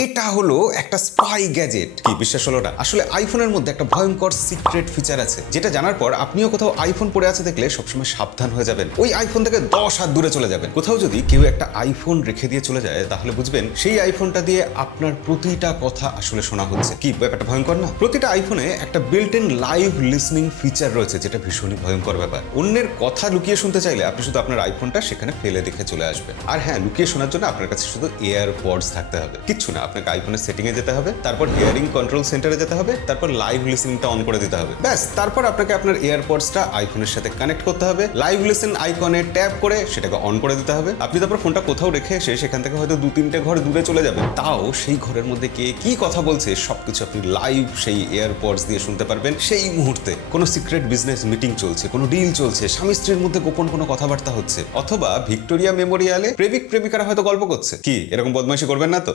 এটা হলো একটা স্পাই গ্যাজেট। কি বিশ্বাস হলো না? আসলে আইফোনের মধ্যে একটা ভয়ঙ্কর সিক্রেট ফিচার আছে, যেটা জানার পর আপনিও কোথাও আইফোন পড়ে আছে দেখলে সবসময় সাবধান হয়ে যাবেন। ওই আইফোন থেকে 10 হাত দূরে চলে যাবেন। কোথাও যদি কেউ একটা আইফোন রেখে দিয়ে চলে যায়, তাহলে বুঝবেন সেই আইফোনটা দিয়ে আপনার প্রতিটা কথা আসলে শোনা হচ্ছে। কি ব্যাপারটা ভয়ঙ্কর না? প্রতিটা আইফোনে একটা built in live listening feature রয়েছে, যেটা ভীষণই ভয়ঙ্কর ব্যাপার। অন্যের কথা লুকিয়ে শুনতে চাইলে আপনি শুধু আপনার আইফোনটা সেখানে ফেলে রেখে চলে আসবেন। আর হ্যাঁ, লুকিয়ে শোনার জন্য আপনার কাছে শুধু এয়ারপডস থাকতে হবে। কিচ্ছু না, আপনাকে আইফোনের সেটিং এ যেতে হবে, তারপর হিয়ারিং কন্ট্রোল সেন্টারে যেতে হবে, তারপর লাইভ লিসনিংটা অন করে দিতে হবে। ব্যাস, তারপর আপনাকে আপনার এয়ারপডসটা আইফোনের সাথে কানেক্ট করতে হবে, লাইভ লিসেন আইকনে ট্যাপ করে সেটাকে অন করে দিতে হবে। আপনি তারপর ফোনটা কোথাও রেখে এসে সেখান থেকে হয়তো 2-3টে ঘর দূরে চলে যাবেন, তাও সেই ঘরের মধ্যে কে কি কথা বলছে সবকিছু আপনি লাইভ সেই এয়ারপডস দিয়ে শুনতে পারবেন সেই মুহূর্তে। কোনো সিক্রেট বিজনেস মিটিং চলছে, কোনো ডিল চলছে, স্বামী স্ত্রীর মধ্যে গোপন কোনো কথাবার্তা হচ্ছে, অথবা ভিক্টোরিয়া মেমোরিয়ালে প্রেমিক প্রেমিকারা হয়তো গল্প করছে। কি এরকম বদমাইশি করবেন না তো?